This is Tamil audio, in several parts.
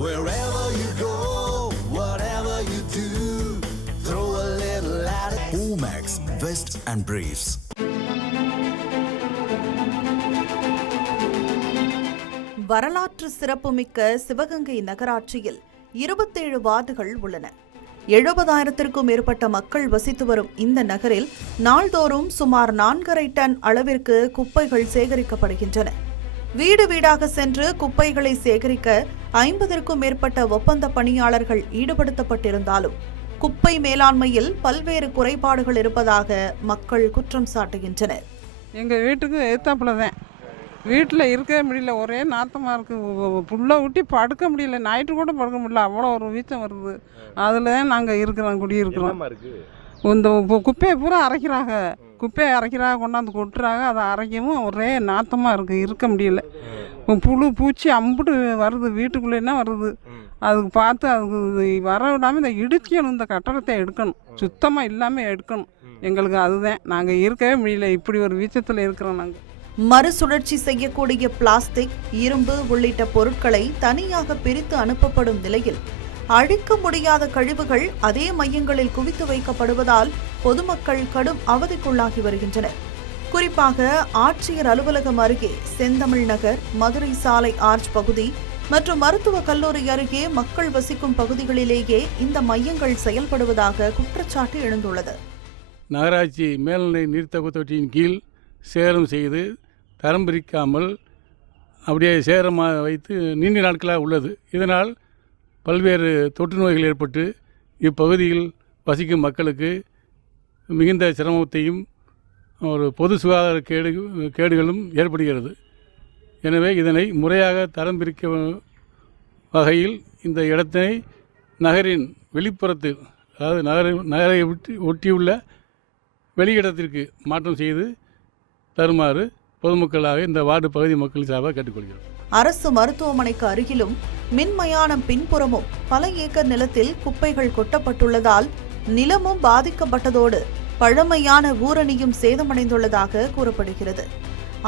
Wherever you go, whatever you do, throw a little at it. Omax, Vest and Briefs. வரலாற்று சிறப்புமிக்க சிவகங்கை நகராட்சியில் 27 வார்டுகள் உள்ளன. 70,000க்கும் மேற்பட்ட மக்கள் வசித்து வரும் இந்த நகரில் நாள்தோறும் சுமார் 4.5 டன் அளவிற்கு குப்பைகள் சேகரிக்கப்படுகின்றன. வீடு வீடாக சென்று குப்பைகளை சேகரிக்க 50க்கும் மேற்பட்ட ஒப்பந்த பணியாளர்கள் ஈடுபடுத்தப்பட்டிருந்தாலும் குப்பை மேலாண்மையில் பல்வேறு குறைபாடுகள் இருப்பதாக மக்கள் குற்றம் சாட்டுகின்றனர். எங்கள் வீட்டுக்கு எதிர்த்தாப்புல தான், வீட்டில் இருக்கவே முடியல, ஒரே நாத்தமாக இருக்குது, புல்லை ஊட்டி படுக்க முடியல, நைட்டு கூட படுக்க முடியல, அவ்வளோ ஒரு வீச்சம் வருது. அதில் தான் நாங்கள் இருக்கிறோம், குடியிருக்கிறோம். இந்த குப்பையை பூரா அரைக்கிறாங்க, குப்பையை அரைக்கிறாங்க, கொண்டாந்து கொட்டுறாங்க, அதை அரைக்கவும் ஒரே நாத்தமாக இருக்குது, இருக்க முடியல. புழு பூச்சி அம்புட்டு வருது, வீட்டுக்குள்ளேன்னா வருது. அதுக்கு பார்த்து அதுக்கு வர விடாமல் இந்த இடிக்கணும், இந்த கட்டடத்தை எடுக்கணும், சுத்தமாக இல்லாமல் எடுக்கணும். எங்களுக்கு அதுதான், நாங்கள் இருக்கவே முடியல, இப்படி ஒரு வீச்சத்தில் இருக்கிறோம். நாங்கள் மறுசுழற்சி செய்யக்கூடிய பிளாஸ்டிக், இரும்பு உள்ளிட்ட பொருட்களை தனியாக பிரித்து அனுப்பப்படும் நிலையில் அழிக்க முடியாத கழிவுகள் அதே மையங்களில் குவித்து வைக்கப்படுவதால் பொதுமக்கள் கடும் அவதிக்குள்ளாகி வருகின்றனர். குறிப்பாக ஆட்சியர் அலுவலகம் அருகே செந்தமிழ் நகர், மதுரை சாலை ஆர்ச் பகுதி மற்றும் மருத்துவக் கல்லூரி அருகே மக்கள் வசிக்கும் பகுதிகளிலேயே இந்த மையங்கள் செயல்படுவதாக குற்றச்சாட்டு எழுந்துள்ளது. நகராட்சி மேல்நிலை நீர்த்தக்க தொட்டியின் கீழ் சேரம் செய்து தரம் பிரிக்காமல் அப்படியே சேரமாக வைத்து நீண்ட நாட்களாக உள்ளது. இதனால் பல்வேறு தொற்று நோய்கள் ஏற்பட்டு இப்பகுதியில் வசிக்கும் மக்களுக்கு மிகுந்த சிரமத்தையும் ஒரு பொது சுகாதார கேடுகளும் ஏற்படுகிறது. எனவே இதனை முறையாக தரம் பிரிக்க வகையில் இந்த இடத்தினை நகரின் வெளிப்புறத்தில், அதாவது நகரை ஒட்டியுள்ள வெளியிடத்திற்கு மாற்றம் செய்து தருமாறு பொதுமக்களாக இந்த வார்டு பகுதி மக்கள் சார்பாக கேட்டுக்கொள்கிறோம். அரசு மருத்துவமனைக்கு அருகிலும் மின்மயானம் பின்புறமும் பல ஏக்கர் நிலத்தில் குப்பைகள் கொட்டப்பட்டுள்ளதால் நிலமும் பாதிக்கப்பட்டதோடு பழமையான ஊரணியும் சேதமடைந்துள்ளதாக கூறப்படுகிறது.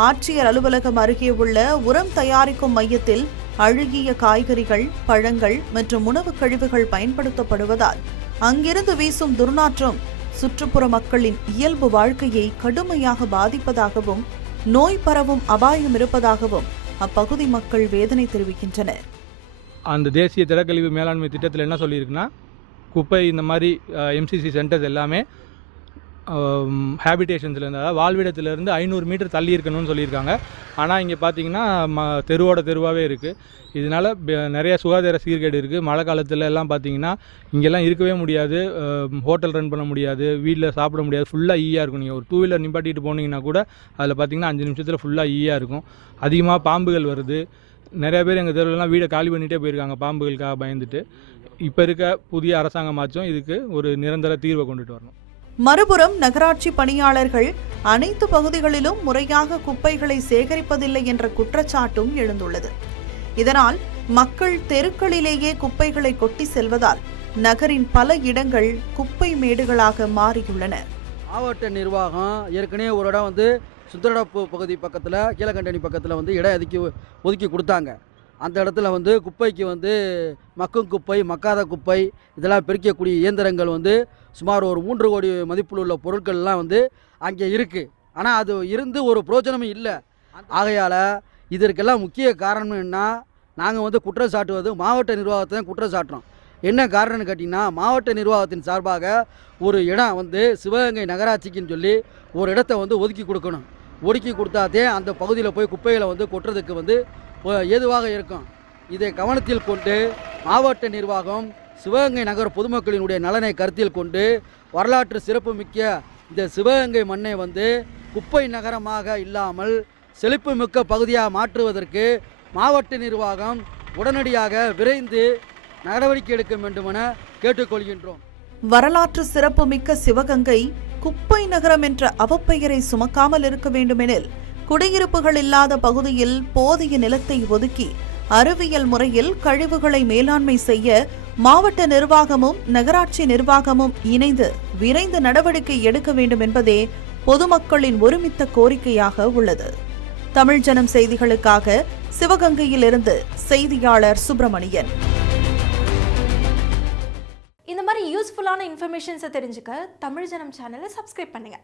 ஆட்சியர் அலுவலகம் அருகே உள்ள உரம் தயாரிக்கும் மையத்தில் அழுகிய காய்கறிகள், பழங்கள் மற்றும் உணவுக் கழிவுகள் பயன்படுத்தப்படுவதால் அங்கிருந்து வீசும் துர்நாற்றம் சுற்றுப்புற மக்களின் இயல்பு வாழ்க்கையை கடுமையாக பாதிப்பதாகவும் நோய் பரவும் அபாயம் இருப்பதாகவும் அப்பகுதி மக்கள் வேதனை தெரிவிக்கின்றனர். அந்த தேசிய திடக்கழிவு மேலாண்மை திட்டத்தில் என்ன சொல்லியிருக்குன்னா, குப்பை இந்த மாதிரி எம்சிசி சென்டர்ஸ் எல்லாமே ஹேபிடேஷன்ஸ்லேருந்து, அதாவது வாழ்விடத்திலேருந்து 500 மீட்டர் தள்ளி இருக்கணும்னு சொல்லியிருக்காங்க. ஆனால் இங்கே பார்த்தீங்கன்னா தெருவோட தெருவாகவே இருக்குது. இதனால் நிறையா சுகாதார சீர்கேடு இருக்குது. மழை காலத்தில் எல்லாம் பார்த்தீங்கன்னா இங்கெல்லாம் இருக்கவே முடியாது, ஹோட்டல் ரன் பண்ண முடியாது, வீட்டில் சாப்பிட முடியாது, ஃபுல்லாக ஈயாக இருக்கும். நீங்கள் ஒரு 2 வீலர் நிப்பாட்டிட்டு போனீங்கன்னா கூட அதில் பார்த்தீங்கன்னா 5 நிமிஷத்தில் ஃபுல்லாக ஈயாக இருக்கும். அதிகமாக பாம்புகள் வருது. நிறையா பேர் எங்கள் தெருவிலலாம் வீடை காலி பண்ணிகிட்டே போயிருக்காங்க பாம்புகளுக்காக பயந்துட்டு. இப்போ இருக்க புதிய அரசாங்கமாச்சும் இதுக்கு ஒரு நிரந்தர தீர்வை கொண்டுட்டு வரணும். மறுபுறம் நகராட்சி பணியாளர்கள் அனைத்து பகுதிகளிலும் முறையாக குப்பைகளை சேகரிப்பதில்லை என்ற குற்றச்சாட்டும் எழுந்துள்ளது. இதனால் மக்கள் தெருக்களிலேயே குப்பைகளை கொட்டி செல்வதால் நகரின் பல இடங்கள் குப்பை மேடுகளாக மாறியுள்ளன. மாவட்ட நிர்வாகம் ஏற்கனவே ஒரு இடம் சுந்தரடப்பு பகுதி பக்கத்தில், கீழக்கண்டணி பக்கத்தில் இடம் ஒதுக்கி கொடுத்தாங்க. அந்த இடத்துல குப்பைக்கு மக்கும் குப்பை, மக்காத குப்பை இதெல்லாம் பிரிக்கக்கூடிய இயந்திரங்கள் சுமார் ஒரு 3 கோடி மதிப்பில் உள்ள பொருட்கள்லாம் அங்கே இருக்குது. ஆனால் அது இருந்து ஒரு பிரயோஜனமும் இல்லை. ஆகையால் இதற்கெல்லாம் முக்கிய காரணம் என்ன, நாங்கள் குற்றம் சாட்டுவது மாவட்ட நிர்வாகத்தை தான் குற்றம் சாட்டுறோம். என்ன காரணம்னு கேட்டிங்கன்னா, மாவட்ட நிர்வாகத்தின் சார்பாக ஒரு இடம் சிவகங்கை நகராட்சிக்குன்னு சொல்லி ஒரு இடத்த ஒதுக்கி கொடுக்கணும். ஒதுக்கி கொடுத்தாதே அந்த பகுதியில் போய் குப்பைகளை கொட்டுறதுக்கு ஏதுவாக இருக்கும். இதை கவனத்தில் கொண்டு மாவட்ட நிர்வாகம் சிவகங்கை நகர பொதுமக்களினுடைய நலனை கருத்தில் கொண்டு வரலாற்று சிறப்புமிக்க இந்த சிவகங்கை மண்ணை குப்பை நகரமாக இல்லாமல் செழிப்புமிக்க பகுதியாக மாற்றுவதற்கு மாவட்ட நிர்வாகம் உடனடியாக விரைந்து நடவடிக்கை எடுக்க வேண்டுமென கேட்டுக்கொள்கின்றோம். வரலாற்று சிறப்புமிக்க சிவகங்கை குப்பை நகரம் என்ற அவப்பெயரை சுமக்காமல் இருக்க வேண்டுமெனில் குடியிருப்புகள் இல்லாத பகுதியில் போதிய நிலத்தை ஒதுக்கி அறிவியல் முறையில் கழிவுகளை மேலாண்மை செய்ய மாவட்ட நிர்வாகமும் நகராட்சி நிர்வாகமும் இணைந்து விரைந்து நடவடிக்கை எடுக்க வேண்டும் என்பதே பொதுமக்களின் ஒருமித்த கோரிக்கையாக உள்ளது. தமிழ் ஜனம் செய்திகளுக்காக சிவகங்கையிலிருந்து செய்தியாளர் சுப்பிரமணியன். இந்த மாதிரி யூஸ்ஃபுல்லான இன்ஃபர்மேஷன்ஸை தெரிஞ்சுக்க தமிழ் ஜனம் சேனலை சப்ஸ்கிரைப் பண்ணுங்க.